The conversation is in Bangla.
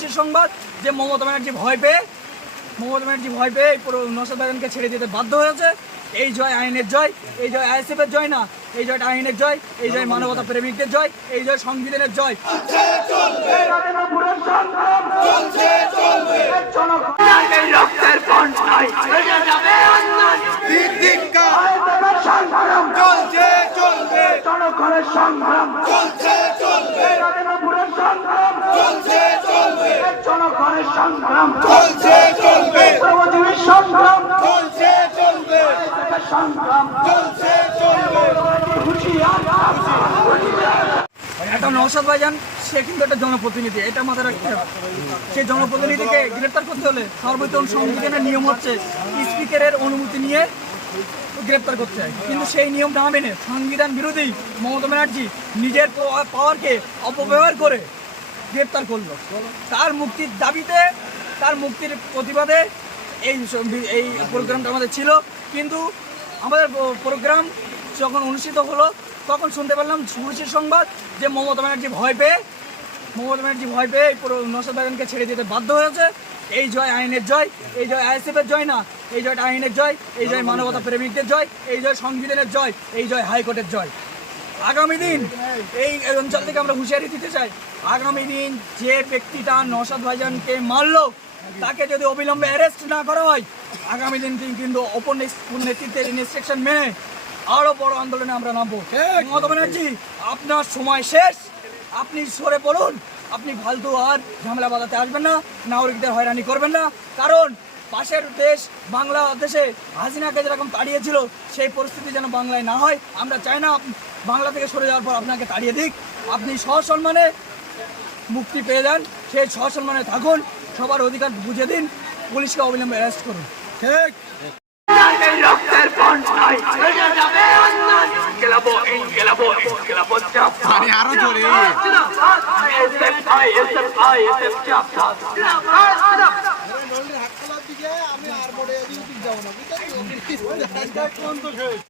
খুশির সংবাদ যে মমতা ব্যানার্জি ভয় পেয়ে মমতা ব্যানার্জি ভয় পেয়ে পুরো নশাদ বাগানকে ছেড়ে দিতে বাধ্য হয়েছে। এই জয় আইনের জয় এই জয় আইএসএফ এর জয় না এই জয় আইনের জয় এই জয় মানবতা প্রেমিকদের জয় এই জয় সংবিধানের জয়। জনগণের সংগ্রাম চলছে চলবে নরেন্দ্রপুরের সংগ্রাম চলছে চলবে সংগ্রাম। চলছে চলবে। শ্রমজীবীর সংগ্রাম। চলছে চলবে। সংগ্রাম। চলছে চলবে। হুঁশিয়ার একটা নওশাদ ভাইজান সে কিন্তু একটা জনপ্রতিনিধি। এটা মাথায় রাখতে হবে সেই জনপ্রতিনিধিকে গ্রেপ্তার করতে হলে সর্বোত্তম সংবিধানের নিয়ম হচ্ছে স্পিকারের অনুমতি নিয়ে গ্রেপ্তার করতে হয়। কিন্তু সেই নিয়ম না মেনে সংবিধান বিরোধী মমতা ব্যানার্জি নিজের পাওয়ারকে অপব্যবহার করে গ্রেপ্তার করল। তার মুক্তির দাবিতে, তার মুক্তির প্রতিবাদে এই এই প্রোগ্রামটা আমাদের ছিল। কিন্তু আমাদের প্রোগ্রাম যখন অনুষ্ঠিত হলো, তখন শুনতে পারলাম খুশির সংবাদ যে মমতা ব্যানার্জি ভয় পেয়ে, মমতা ব্যানার্জি ভয় পেয়ে নশাদ বাগানকে ছেড়ে দিতে বাধ্য হয়েছে। এই জয় আইনের জয়, এই জয় আইএসএফ এর জয় না, এই জয়টা আইনের জয়, এই জয় মানবতা প্রেমিকদের জয়, এই জয় সংবিধানের জয়, এই জয় হাইকোর্টের জয়। আগামী দিন এই অঞ্চল থেকে আমরা হুঁশিয়ারি দিতে চাই। আগামী দিন যে ব্যক্তিটা নশাদ ভাইজানকে মারলো তাকে যদি অবিলম্বে অ্যারেস্ট না করা হয় আগামী দিন কিন্তু অপর নেতৃত্বের ইনস্ট্রাকশন মেনে আরও বড় আন্দোলনে আমরা নামবো। মমতা ব্যানার্জি আপনার সময় শেষ। আপনি সরে পড়ুন। আপনি ফালতু আর ঝামেলা বাঁধাতে আসবেন না। নাগরিকদের হয়রানি করবেন না। কারণ পাশের দেশ বাংলাদেশে হাসিনাকে যেরকম তাড়িয়েছিল সেই পরিস্থিতি যেন বাংলায় না হয়। আমরা চাই না বাংলা থেকে সরে যাওয়ার পর আপনাকে তাড়িয়ে দিক। আপনি সসম্মানে মুক্তি পেয়ে যান। সেই সসম্মানে থাকুন। সবার অধিকার বুঝে দিন। পুলিশকে অবিলম্বে অ্যারেস্ট করুন। ঠিক। আরও জোরে। আমি আর যাব না